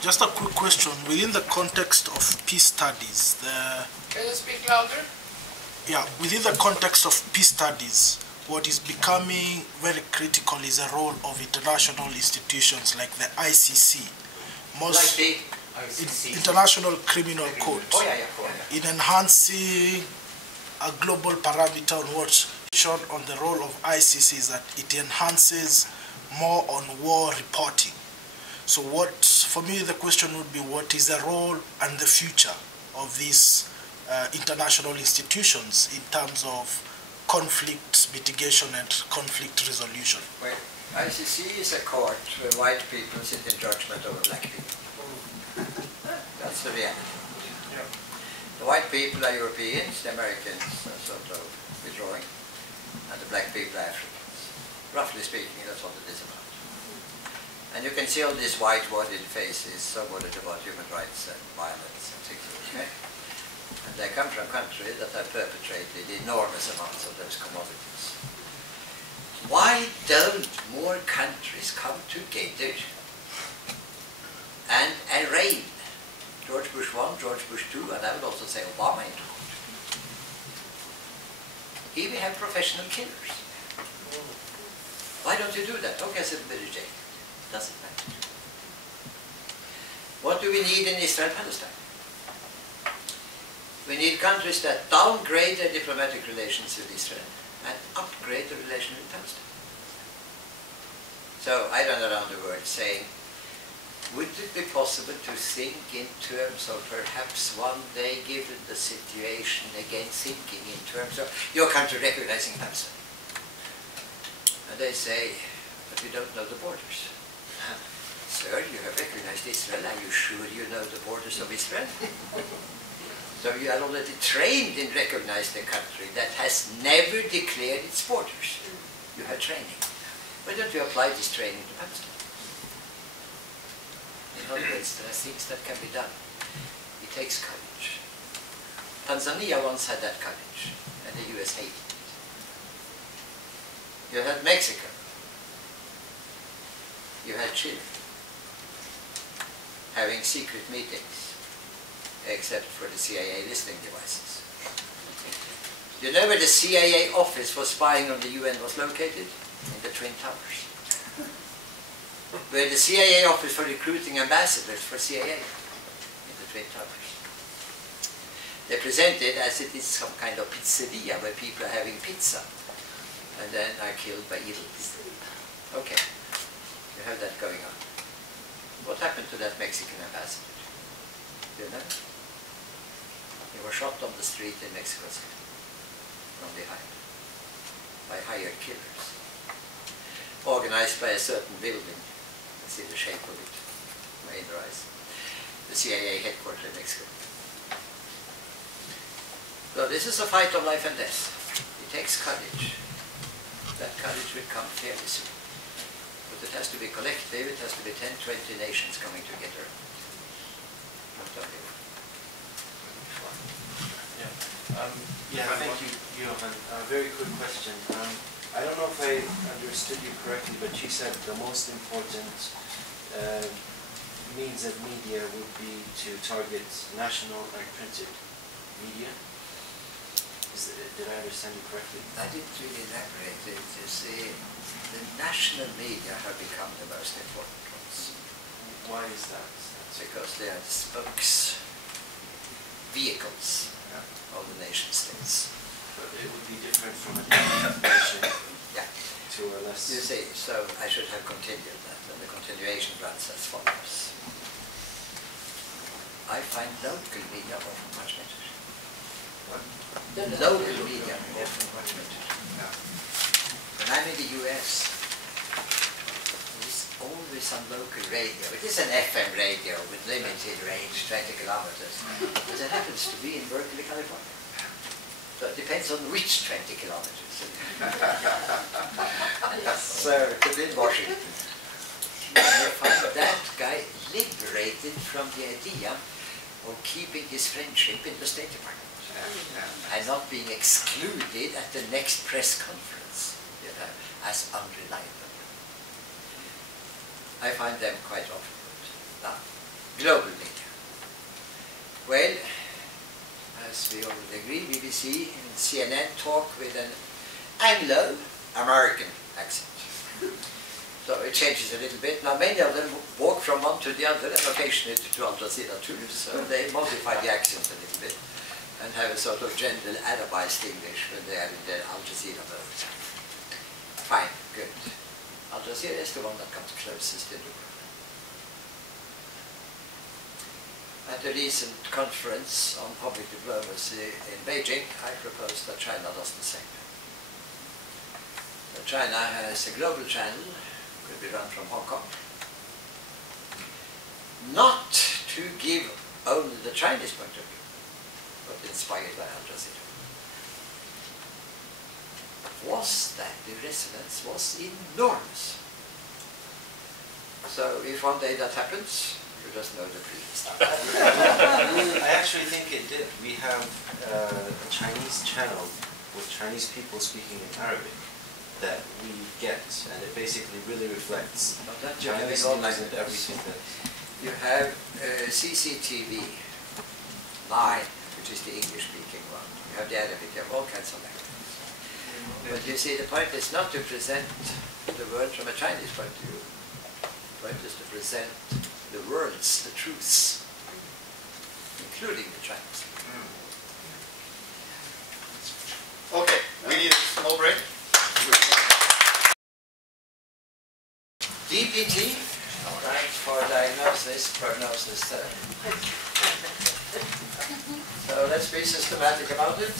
Just a quick question. Within the context of peace studies, Can you speak louder? Yeah, within the context of peace studies, what is becoming very critical is the role of international institutions like the ICC, International Criminal Court, in enhancing a global parameter on what's shown on the role of ICC is that it enhances more on war reporting. So for me, the question would be, what is the role and the future of these international institutions in terms of conflict mitigation and conflict resolution? Well, ICC is a court where white people sit in judgment over black people. That's the reality. The white people are Europeans, the Americans are sort of withdrawing, and the black people are Africans. Roughly speaking, that's what it is about. And you can see all these white-wadded faces so worried about human rights and violence and things like that. And they come from countries that have perpetrated enormous amounts of those commodities. Why don't more countries come together and arraign George Bush 1, George Bush 2, and I would also say Obama into court? Here we have professional killers. Why don't you do that? Okay, I said very jail. Doesn't matter. What do we need in Israel-Palestine? We need countries that downgrade their diplomatic relations with Israel and upgrade the relation with Palestine. So I run around the world saying, would it be possible to think in terms of perhaps one day, given the situation, again thinking in terms of your country recognizing Palestine? And they say, but we don't know the borders. Sir, you have recognized Israel. Are you sure you know the borders of Israel? So you are already trained in recognizing a country that has never declared its borders. You have training. Why don't you apply this training to Palestine? In other words, there are things that can be done. It takes courage. Tanzania once had that courage, and the US hated it. You had Mexico. You had Chile having secret meetings, except for the CIA listening devices. You know where the CIA office for spying on the UN was located? In the Twin Towers. Where the CIA office for recruiting ambassadors for CIA? In the Twin Towers. They present it as it is some kind of pizzeria where people are having pizza and then are killed by eels. Okay, you have that going on. What happened to that Mexican ambassador? Do you know? He was shot on the street in Mexico City from behind by hired killers, organized by a certain building. You see the shape of it, my inner eyes. The CIA headquarters in Mexico. So this is a fight of life and death. It takes courage. That courage will come fairly soon. But it has to be collective, it has to be 10, 20 nations coming together. Not only one. Thank you, Johan. A very quick question. I don't know if I understood you correctly, but you said the most important means of media would be to target national and printed media. Did I understand you correctly? I didn't really elaborate it. You see, the national media have become the most important ones. Why is that? Because they are the spokes, vehicles of the nation states. But it would be different from a nation to a less... You see, so I should have continued that, and the continuation runs as follows. I find local media often much better. What? The local media often much better. When I'm in the US, there's always some local radio. It is an FM radio with limited range, 20 kilometers. But it happens to be in Berkeley, California. So it depends on which 20 kilometers. So it could be in Washington. And you find that guy liberated from the idea of keeping his friendship in the State Department and not being excluded at the next press conference, as unreliable. I find them quite often good. Now, global media. Well, as we already agree, BBC and CNN talk with an Anglo-American accent. So it changes a little bit. Now many of them walk from one to the other and occasionally to Al Jazeera too, so they modify the accent a little bit and have a sort of general Arabized English when they are in their Al Jazeera mode. Fine, good. Al Jazeera is the one that comes closest in the world. At a recent conference on public diplomacy in Beijing, I proposed that China does the same. That China has a global channel, could be run from Hong Kong, not to give only the Chinese point of view, but inspired by Al Jazeera. Was that the resonance was enormous. So if one day that happens, you just know the previous. I actually think it did. We have a Chinese channel with Chinese people speaking in Arabic that we get, and it basically really reflects Chinese news and everything that... You have CCTV 9, which is the English-speaking one. You have the Arabic, you have all kinds of languages. But you see, the point is not to present the world from a Chinese point of view. The point is to present the words, the truths, including the Chinese. Okay, we need a small break. DPT stands for diagnosis, prognosis, therapy. So let's be systematic about it.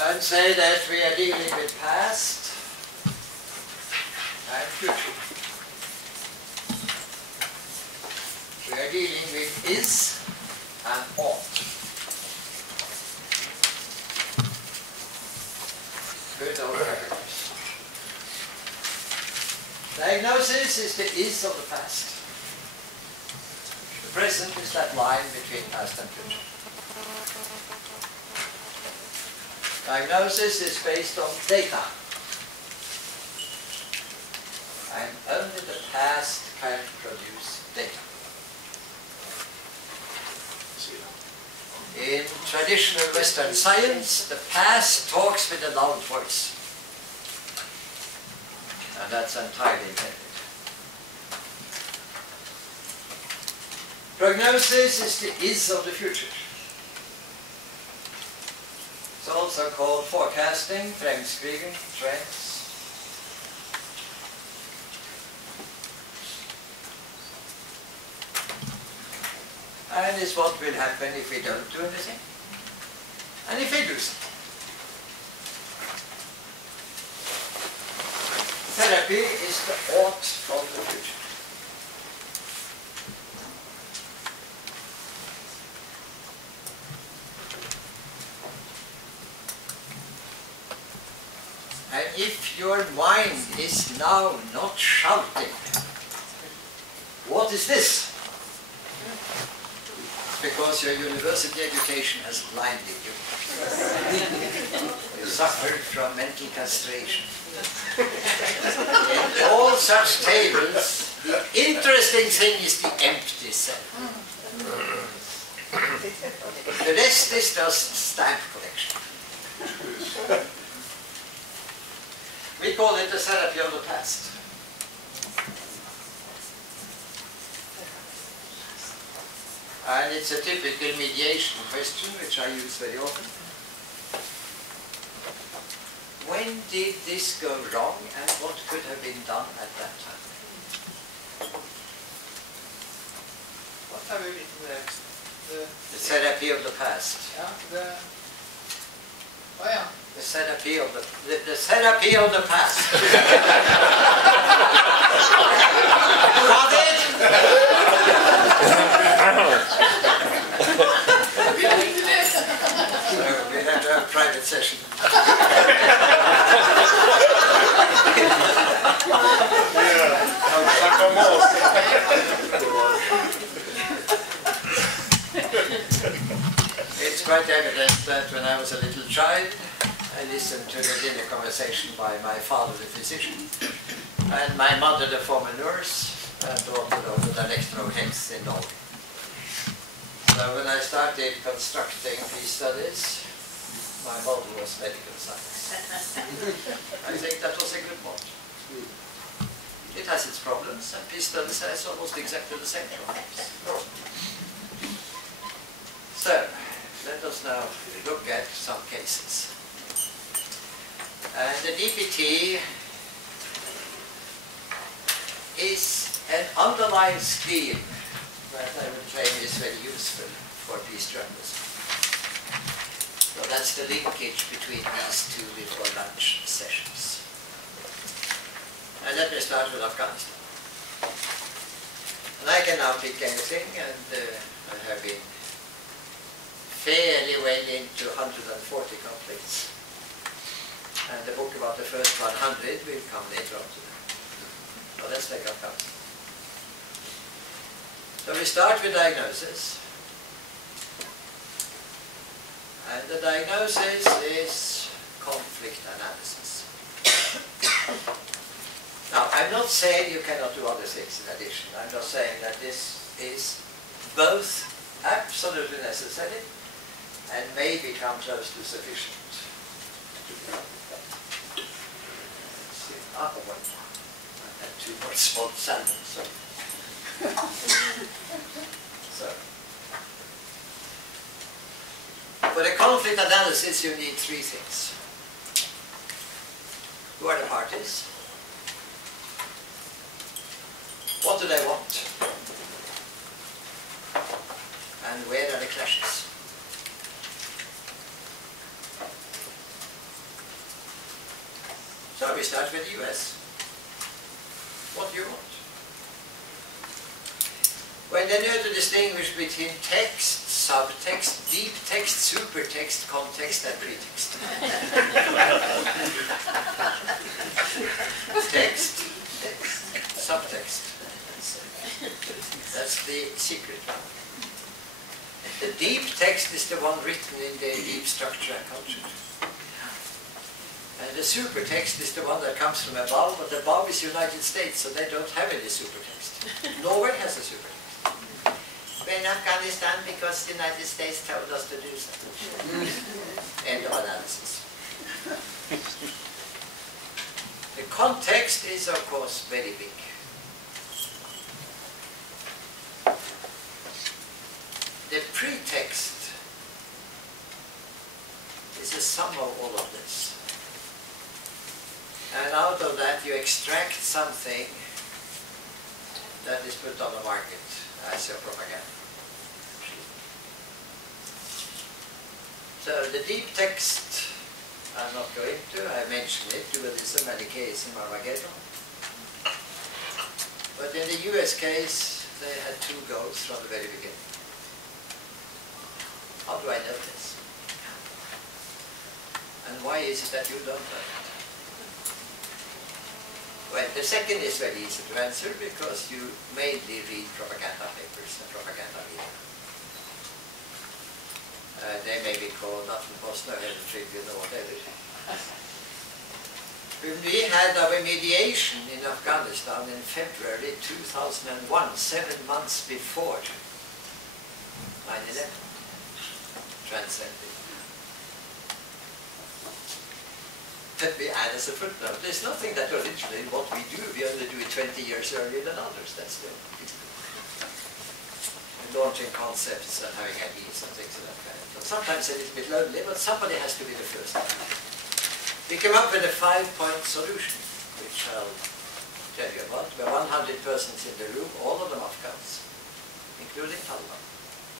And say that we are dealing with past and future. We are dealing with is and ought. Good old paragraphs. Diagnosis is the is of the past. The present is that line between past and future. Diagnosis is based on data. And only the past can produce data. In traditional Western science, the past talks with a loud voice. And that's entirely intended. Prognosis is the is of the future. It's also called forecasting, fremskriving, trends. And it's what will happen if we don't do anything. And if we do something. Therapy is the ought of the future. And if your mind is now not shouting, what is this? Because your university education has blinded you. You suffered from mental castration. In all such tables, the interesting thing is the empty cell. The rest is just stamp collection. We call it the therapy of the past. And it's a typical mediation question, which I use very often. When did this go wrong, and what could have been done at that time? What have we written there? The therapy of the past. Yeah, oh yeah. The therapy of the therapy of the past. Got it? So we have to have a private session. It's quite evident that when I was a little child, I listened to the dinner conversation organization by my father, the physician, and my mother, the former nurse, and daughter of the director of health in Norway. So when I started constructing peace studies, my model was medical science. I think that was a good model. It has its problems, and peace studies has almost exactly the same problems. So, let us now look at some cases. And the DPT is an underlying scheme that I would claim is very useful for peace journalism. So that's the linkage between these two before lunch sessions. And let me start with Afghanistan. And I can now pick anything, and I have been fairly well into 140 conflicts. And the book about the first 100 will come later on today. So let's take Afghanistan. So we start with diagnosis. And the diagnosis is conflict analysis. Now, I'm not saying you cannot do other things in addition. I'm just saying that this is both absolutely necessary and may become close to sufficient. Let's see. I had too much small salmon, so. For the conflict analysis, you need three things. Who are the parties? What do they want? And where are the clashes? So we start with the US. What do you want? When they know to distinguish between text, subtext, deep text, supertext, context, and pretext. Text, subtext. That's the secret one. The deep text is the one written in the deep structure and culture. And the supertext is the one that comes from above, but above is United States, so they don't have any supertext. Norway has a supertext. We're in Afghanistan because the United States told us to do so. End of analysis. The context is, of course, very big. The pretext is a sum of all of this. And out of that you extract something that is put on the market as your propaganda. So the deep text I'm not going to, I mentioned it, dualism and decay in Armageddon. But in the US case, they had two goals from the very beginning. How do I know this? And why is it that you don't know it? Well, the second is very easy to answer because you mainly read propaganda papers and propaganda media. They may be called Aftenposten or Herald Tribune or whatever. When we had our mediation in Afghanistan in February 2001, 7 months before 9/11, transcended. Let me add as a footnote, there's nothing that originally what we do, we only do it 20 years earlier than others, that's the launching concepts and having ideas and things of that kind. But sometimes it is a bit lonely, but somebody has to be the first. We came up with a 5-point solution, which I'll tell you about. There were 100 persons in the room, all of them Afghans, including Taliban.